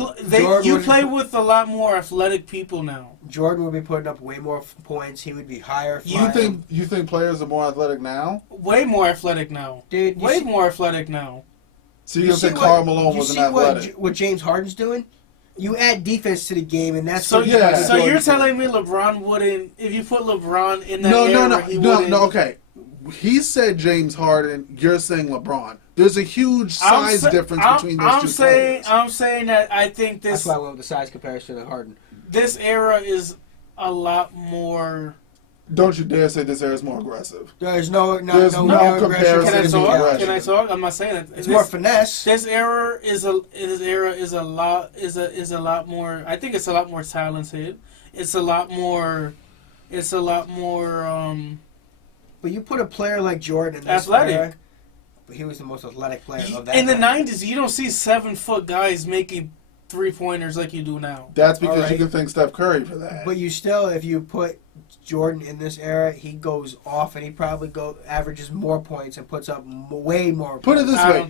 You play with a lot more athletic people now. Jordan would be putting up way more points. He would be higher. You think players are more athletic now? Way more athletic now. Dude, more athletic now. So you're gonna say Karl Malone wasn't athletic? What James Harden's doing? You add defense to the game, and that's so you're telling me LeBron wouldn't, if you put LeBron in that No, okay. He said James Harden. You're saying LeBron. There's a huge size difference between those two players. I'm saying that I think this. That's why I went with the size comparison to Harden. This era is a lot more. Don't you dare say this era is more aggressive. There's no comparison. Can I talk? I'm not saying that. It's more finesse. This era is a lot more. I think it's a lot more talented. It's a lot more. But you put a player like Jordan in this athletic. Era, but he was the most athletic player of that. In the '90s, you don't see 7-foot guys making 3-pointers like you do now. That's because you can thank Steph Curry for that. But you still, if you put Jordan in this era, he goes off and he probably averages more points and puts up way more points. Put it this way: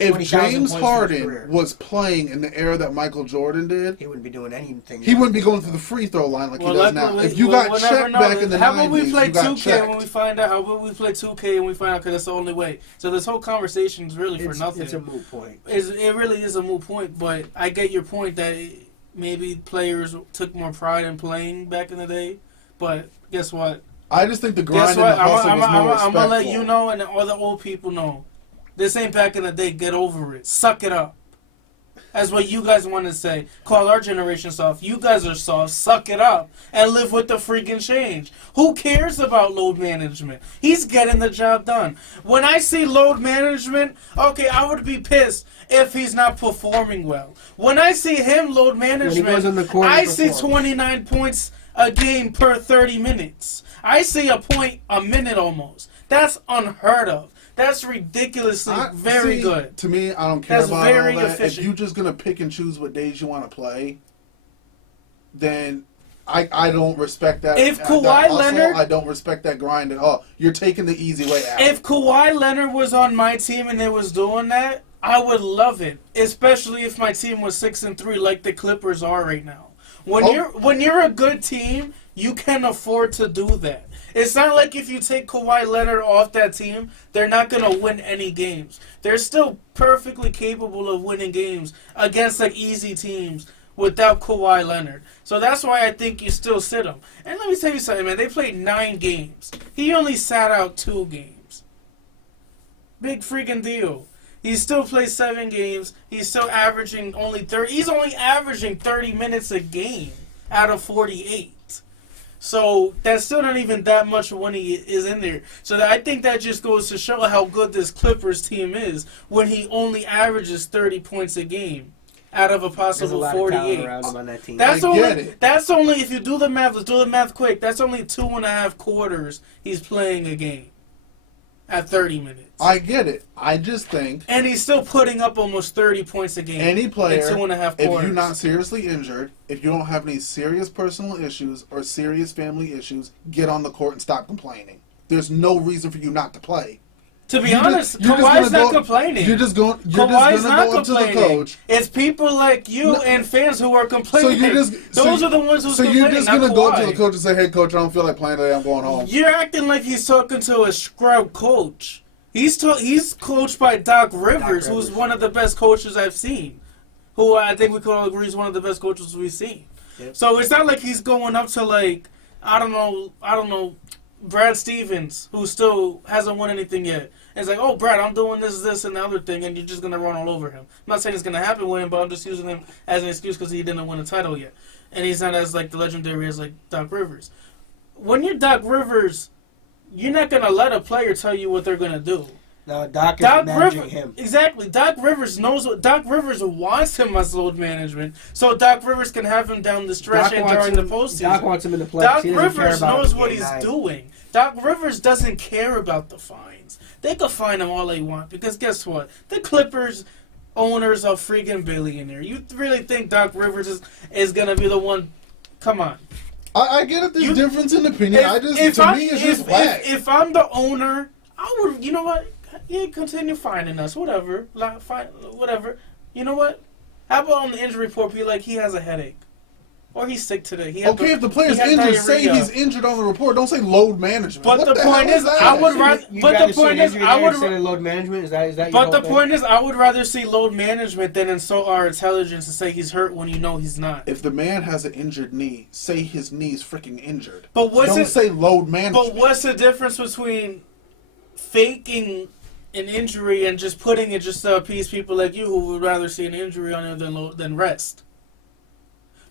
if James Harden was playing in the era that Michael Jordan did, he wouldn't be doing anything. He wouldn't be going through the free throw line like he does now. If you got checked back in the 90s, how about we play you got 2K checked. when we find out? How about we play 2K and we find out because that's the only way. So this whole conversation is really for nothing. It's a moot point. It really is a moot point. But I get your point that maybe players took more pride in playing back in the day. But guess what? I just think the grind and the hustle was more respectful. I'm going to let you know and all the old people know. This ain't back in the day. Get over it. Suck it up. That's what you guys want to say. Call our generation soft. You guys are soft. Suck it up and live with the freaking change. Who cares about load management? He's getting the job done. When I see load management, okay, I would be pissed if he's not performing well. When I see him load management, I see 29 points a game per 30 minutes. I see a point a minute almost. That's unheard of. That's ridiculously very good. To me, I don't care That's about very all that. efficient. If you're just going to pick and choose what days you want to play, then I don't respect that. If Kawhi Leonard... I don't respect that grind at all. You're taking the easy way out. If Kawhi Leonard was on my team and they was doing that, I would love it. Especially if my team was 6-3 like the Clippers are right now. When you're a good team, you can afford to do that. It's not like if you take Kawhi Leonard off that team, they're not going to win any games. They're still perfectly capable of winning games against easy teams without Kawhi Leonard. So that's why I think you still sit him. And let me tell you something, man. They played 9 games. He only sat out 2 games. Big freaking deal. He still plays 7 games. He's still averaging only 30. He's only averaging 30 minutes a game out of 48. So that's still not even that much when he is in there. So I think that just goes to show how good this Clippers team is when he only averages 30 points a game out of a possible 48. That's only if you do the math. Let's do the math quick. That's only 2.5 quarters he's playing a game at 30 minutes. I get it. I just think... And he's still putting up almost 30 points a game. Any player, in 2.5 quarters. if you're not seriously injured, if you don't have any serious personal issues or serious family issues, get on the court and stop complaining. There's no reason for you not to play. To be honest, Kawhi's not complaining. You're just going to go up to the coach. It's people like you and fans who are complaining. Those are the ones who's complaining. So you're just going to go up to the coach and say, "Hey, coach, I don't feel like playing today. I'm going home." You're acting like he's talking to a scrub coach. He's coached by Doc Rivers, who's one of the best coaches I've seen. Who I think we could all agree is one of the best coaches we've seen. Yep. So it's not like he's going up to like I don't know, Brad Stevens, who still hasn't won anything yet. And it's like, oh, Brad, I'm doing this, and the other thing, and you're just going to run all over him. I'm not saying it's going to happen with him, but I'm just using him as an excuse because he didn't win a title yet. And he's not as, like, the legendary as, like, Doc Rivers. When you're Doc Rivers, you're not going to let a player tell you what they're going to do. No, Doc is managing him. Exactly. Doc Rivers knows what... Doc Rivers wants him as load management, so Doc Rivers can have him down the stretch and during the postseason. Doc wants him in the playoffs. Doc Rivers knows what he's doing. Doc Rivers doesn't care about the fines. They could fine him all they want, because guess what? The Clippers owners are freaking billionaire. You really think Doc Rivers is going to be the one... Come on. I get it. There's difference in opinion. To me, it's just whack. If I'm the owner, I would... You know what? Yeah, continue finding us. Whatever. Whatever. You know what? How about on the injury report be like he has a headache? Or he's sick today. If the player's injured, say he's injured on the report. Don't say load management. But the point is, I would rather... But the point is, I would... load management? Is that But the point is, I would rather see load management than insult our intelligence and say he's hurt when you know he's not. If the man has an injured knee, say his knee's freaking injured. But don't say load management. But what's the difference between faking an injury and just putting it just to appease people like you who would rather see an injury on there than rest?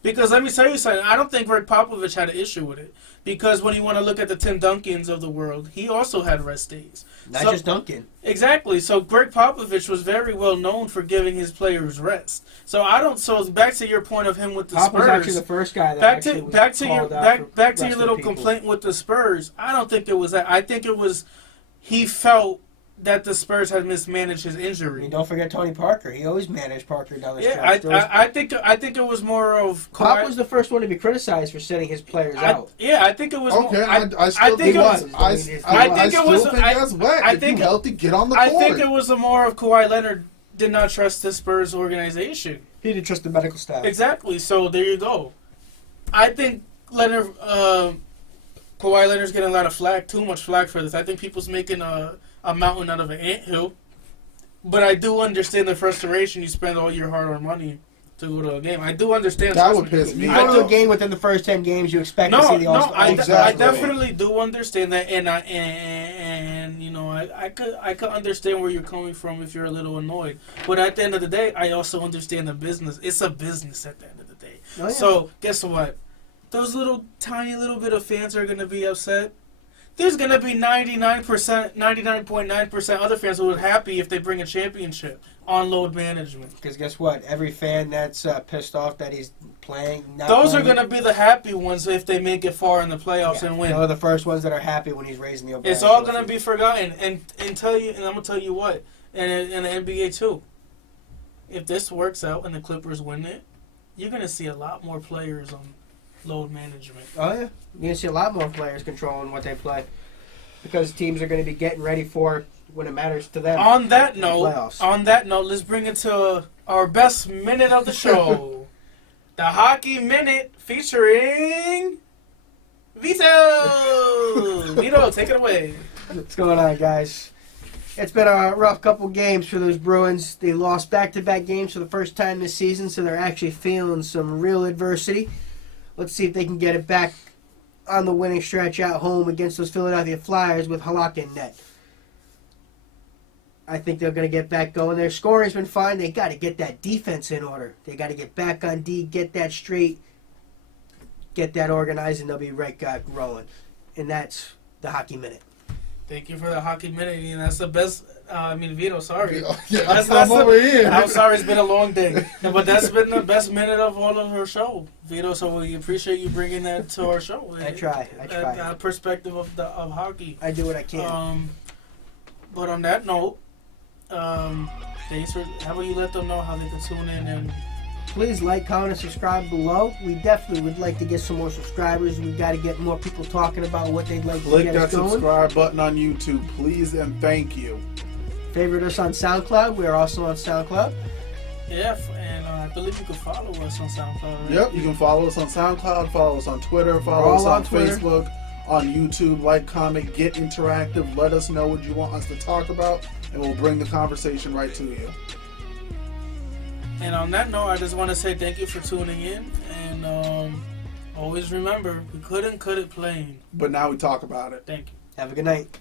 Because let me tell you something, I don't think Greg Popovich had an issue with it. Because when you want to look at the Tim Duncans of the world, he also had rest days. Not just Duncan. Exactly. So Greg Popovich was very well known for giving his players rest. So back to your point of him with the Spurs. Pop was actually the first guy that back to your little complaint with the Spurs. I don't think it was that. I think it was he felt that the Spurs had mismanaged his injury. I mean, don't forget Tony Parker. He always managed Parker down the stretch. Yeah, I think it was more of... Pop was the first one to be criticized for setting his players out. Yeah, I think it was... Okay, I still think it was. I still think that's whack. If you're healthy, get on the court. I think it was more of Kawhi Leonard did not trust the Spurs organization. He didn't trust the medical staff. Exactly, so there you go. I think Kawhi Leonard's getting a lot of flack, too much flack for this. I think people's making a mountain out of an anthill. But I do understand the frustration. You spend all your hard-earned money to go to a game. I do understand. That would piss me off. You go to a game within the first 10 games, you expect to see the All-Star. I definitely do understand that, and you know, I could understand where you're coming from if you're a little annoyed. But at the end of the day, I also understand the business. It's a business at the end of the day. Oh, yeah. So guess what? Those tiny little bit of fans are going to be upset. There's going to be 99.9% other fans who are happy if they bring a championship on load management. Because guess what? Every fan that's pissed off that he's playing... Those are going to be the happy ones if they make it far in the playoffs and win. They're the first ones that are happy when he's raising the Obama It's all going to be forgotten. And I'm going to tell you what, and the NBA too, if this works out and the Clippers win it, you're going to see a lot more players on load management. Oh, yeah. You're going to see a lot more players controlling what they play because teams are going to be getting ready for when it matters to them. On that note, let's bring it to our best minute of the show. The Hockey Minute featuring Vito. Vito, take it away. What's going on, guys? It's been a rough couple games for those Bruins. They lost back-to-back games for the first time this season, so they're actually feeling some real adversity. Let's see if they can get it back on the winning stretch at home against those Philadelphia Flyers with Halak in net. I think they're going to get back going. Their scoring's been fine. They got to get that defense in order. They got to get back on D, get that straight, get that organized, and they'll be right rolling. And that's the Hockey Minute. Thank you for the Hockey Minute, and that's the best. Vito, sorry. Yeah, I'm over here. I'm sorry, it's been a long day. But that's been the best minute of all of our show, Vito, so we appreciate you bringing that to our show. I try. That perspective of hockey. I do what I can. But on that note, thanks for... How about you let them know how they can tune in and Please like, comment, and subscribe below. We definitely would like to get some more subscribers. We've got to get more people talking about what they'd like to Click get that us going. subscribe button on YouTube, please, and thank you. Favorite us on SoundCloud. We are also on SoundCloud. Yeah, and I believe you can follow us on SoundCloud. Right? Yep, you can follow us on SoundCloud, follow us on Twitter, follow us on Facebook, on YouTube, like, comment, get interactive, let us know what you want us to talk about, and we'll bring the conversation right to you. And on that note, I just want to say thank you for tuning in, and always remember, we couldn't cut it plain. But now we talk about it. Thank you. Have a good night.